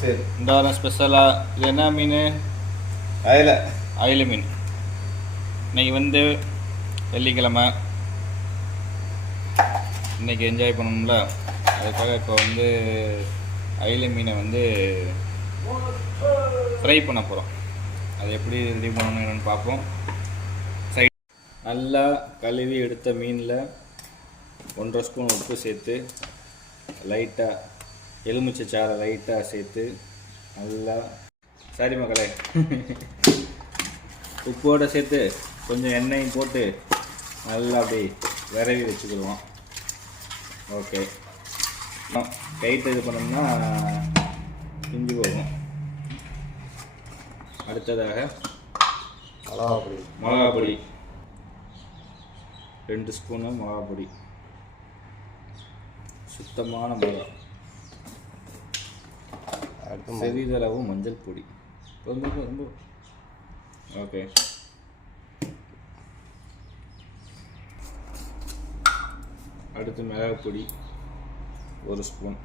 சரி இந்த வாரம் ஸ்பெஷலாக இது என்ன மீன்? அதில் அயில மீன். இன்னைக்கு வந்து வெள்ளிக்கிழமை. இன்னைக்கு என்ஜாய் பண்ணணும்ல. அதுக்காக இப்போ வந்து அயில மீனை வந்து ஃப்ரை பண்ண போகிறோம் அது எப்படி ரெடி பண்ணணும் என்னன்னு பார்ப்போம். சைட் நல்லா கழுவி எடுத்த மீனில் ஒன்றரை ஸ்பூன் உப்பு சேர்த்து லைட்டாக எலுமிச்சை சாறை லைட்டாக சேர்த்து நல்லா சரி மக்களே உப்போட சேர்த்து கொஞ்சம் எண்ணெயும் போட்டு நல்லா அப்படி விரவி வச்சுக்கிடுவோம். ஓகே கைட்டு இது பண்ணோம்னா இஞ்சி போகும். அடுத்ததாக மிளகா பொடி மிளகா பொடி ரெண்டு ஸ்பூனு மிளகா பொடி சுத்தமான மிளகா. அடுத்து சிறிதளவு மஞ்சள் பொடி. ரொம்ப ரொம்ப ஓகே அடுத்து மிளகு பொடி ஒரு ஸ்பூன்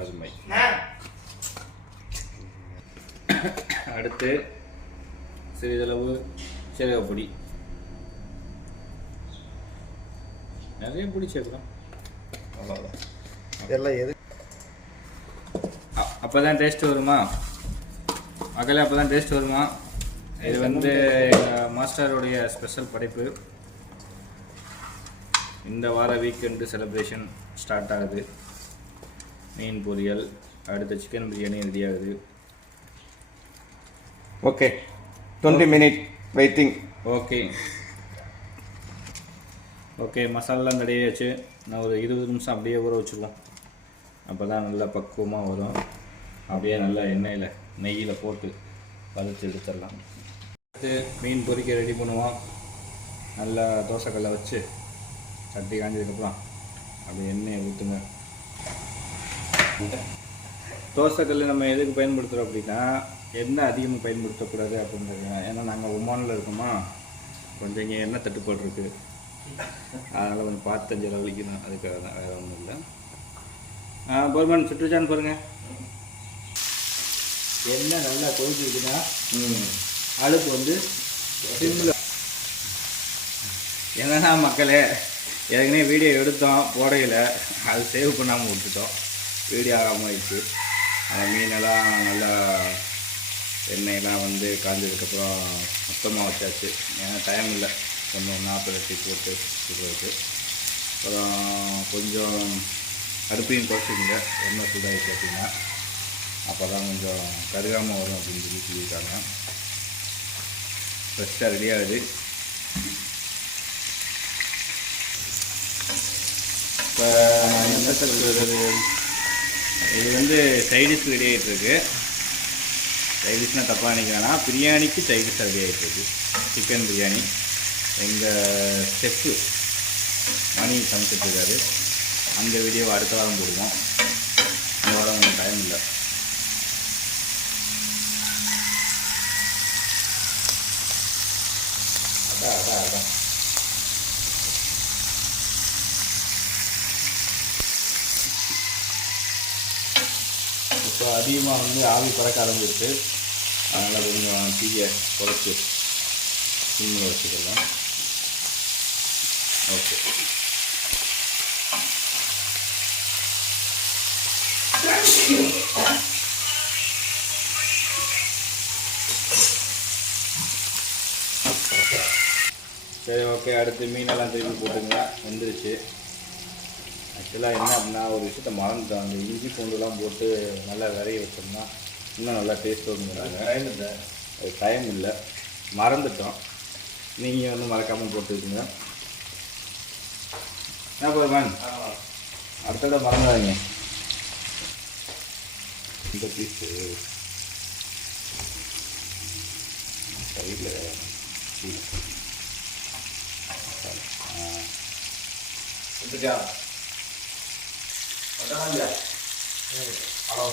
அருமை. அடுத்து சிறிதளவு சீரகப்பொடி நிறைய பொடி சேர்க்கலாம். அவ்வளோதான் எல்லாம் எது அப்போ தான் டேஸ்ட் வருமா? மக்களே அப்போ தான் டேஸ்ட் வருமா? இது வந்து எங்கள் மாஸ்டருடைய ஸ்பெஷல் படைப்பு. இந்த வார வீக்கெண்டு செலிப்ரேஷன் ஸ்டார்ட் ஆகுது. மீன் பொரியல் அடுத்து சிக்கன் பிரியாணி ரெடி ஆகுது. Okay twenty minute waiting okay okay மசாலாலாம் ரெடி ஆச்சு நான் ஒரு இருபது நிமிஷம் அப்படியே ஊற வச்சுருவோம் அப்போ தான் நல்லா பக்குவமாக வரும். அப்படியே நல்லா எண்ணெயில் நெய்யில் போட்டு வதச்சி எடுத்துடலாம். அடுத்து மீன் பொரிக்க ரெடி பண்ணுவோம். நல்லா தோசைக்கல்லை வச்சு சட்டி காஞ்சதுக்கப்புறம் அப்படியே எண்ணெயை ஊற்றுங்க தோசைக்கல் நம்ம எதுக்கு பயன்படுத்துகிறோம் அப்படின்னா எண்ணெய் அதிகமாக பயன்படுத்தக்கூடாது அப்படின்றது ஏன்னா நாங்கள் ஒமானில் இருக்கோமா கொஞ்சம் இங்கே எண்ணெய் தட்டுப்பாடு இருக்குது அதனால் கொஞ்சம் பார்த்து செலவழிக்கணும் அதுக்காக தான் வேறு ஒன்றும் இல்லை. ஆ சுற்றுச்சான்னு பாருங்கள் எண்ணெய் நல்லா கொதிச்சுதுன்னா அடுப்பு வந்து சிம்மில். என்னன்னா மக்களே ஏற்கனவே வீடியோ எடுத்தோம் போடையில். அது சேவ் பண்ணாமல் விட்டுட்டோம். வீடியோ ஆகாமல் ஆயிடுச்சு. அந்த மீனெல்லாம் நல்லா எண்ணெயெல்லாம் வந்து காஞ்சதுக்கப்புறம் மொத்தமாக வச்சாச்சு. ஏன்னா டைம் இல்லை. கொஞ்சம் நாற்பது போட்டு சுடுறதுக்கு அப்புறம் கொஞ்சம் அடுப்பையும் குறைச்சிக்கங்க. எண்ணெய் சூடாகிடுச்சு அப்படின்னா. அப்போ தான் கொஞ்சம் கருகாமல் வரும் அப்படின்னு சொல்லி சொல்லியிருக்காங்க. ஃப்ரெஷ்ஷாக ரெடி ஆகுது. இப்போ என்ன சொல்கிறது இது வந்து சைடிஷ் ரெடி ஆகிட்டுருக்கு சைடிஷ்னால் தப்பாக நினைக்கலாம் பிரியாணிக்கு சைடிஷ் ரெடி ஆகிட்டு சிக்கன் பிரியாணி. எங்கள் செஃப்பு மணி சமைச்சிட்ருக்காரு அந்த வீடியோ அடுத்த வாரம் போடுவோம். இந்த வாரம் டைம் இல்லை. அதான் அதான் இப்போ அதிகமாக வந்து ஆவி பறக்க ஆரம்பிச்சு அதனால் கொஞ்சம் தீயை குறைச்சி சிம்மில் வச்சுக்கலாம். ஓகே. சரி ஓகே அடுத்து மீனெல்லாம் திருப்பி போட்டுங்க வந்துருச்சு. ஆக்சுவலாக என்ன அப்படின்னா ஒரு விஷயத்த மறந்துட்டோம் அந்த இஞ்சி பூண்டுலாம் போட்டு நல்லா விரைய வச்சோம்னா இன்னும் நல்லா டேஸ்ட் வருங்கிறாங்க. டைம் இல்லை. டைம் இல்லை. மறந்துட்டோம். நீங்கள் வந்து மறக்காமல் போட்டுருக்குங்க என்ன பருமான் அடுத்த தடவை மறந்துடாதீங்க. இந்த பீஸு சைடில் ஆ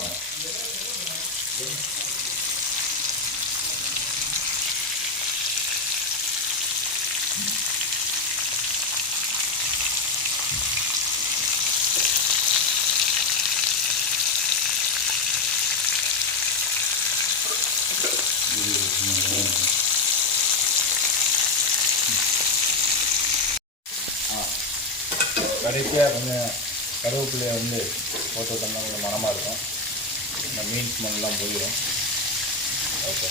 கடைசியாக கொஞ்சம் கருவேப்பிலையை வந்து போட்டு விட்டோம்னா கொஞ்சம் மனமாக இருக்கும். இந்த மீன் ஸ்மெல்லாம் போயிடும் ஓகே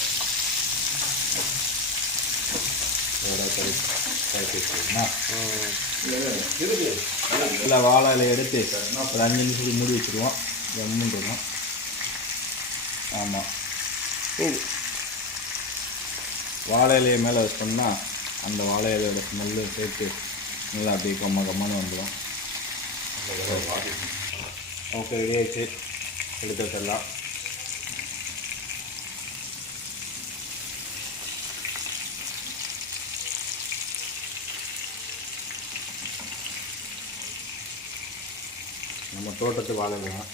இல்லை வாழை இலையை எடுத்து ஒரு அஞ்சு நிமிஷத்துக்கு மூடி வச்சுருவோம். ஜம்முன்னு இருக்கும் ஆமாம் வாழை இலையை மேலே வச்சோம்னா அந்த வாழை இலையோட ஸ்மெல்லு சேர்த்து நல்லா அப்படியே கம்ம கம்மன்னு வந்துடும் ஓகே ரெடி ஆயிடுச்சு எடுத்து வச்சிடலாம் நம்ம தோட்டத்து வாழை தான்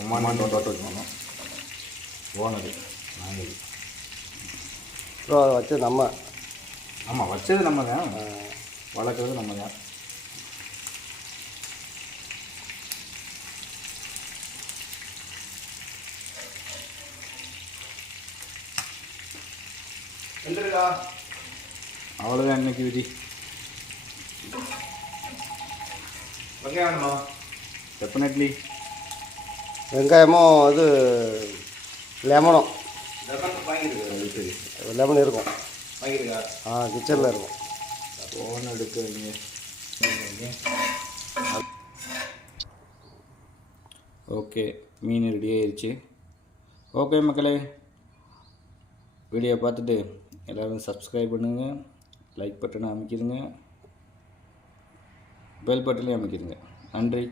அம்மா தோட்டத்துக்கு போனோம் ஓனரு நாங்கள் ப்ரோ அதை வச்சு நம்ம ஆமாம் வச்சது நம்ம தான் வளர்க்குறது நம்ம தான் அவ்வளோதான் இன்னைக்கு விதி. டெஃபினெட்லி வெங்காயமும் இது லெமனும் லெமன். இருக்கும். வாங்கிருக்கா ஆ கிச்சனில் இருக்கும். ஃபோன் எடுக்கிறீங்க ஓகே மீன் ரெடி ஆயிடுச்சு ஓகே மக்களே வீடியோ பார்த்துட்டு எல்லோரும் சப்ஸ்கிரைப் பண்ணுங்கள் லைக் பட்டனை அமைக்கிடுங்க பெல் பட்டனையும் அமைக்கிடுங்க. நன்றி.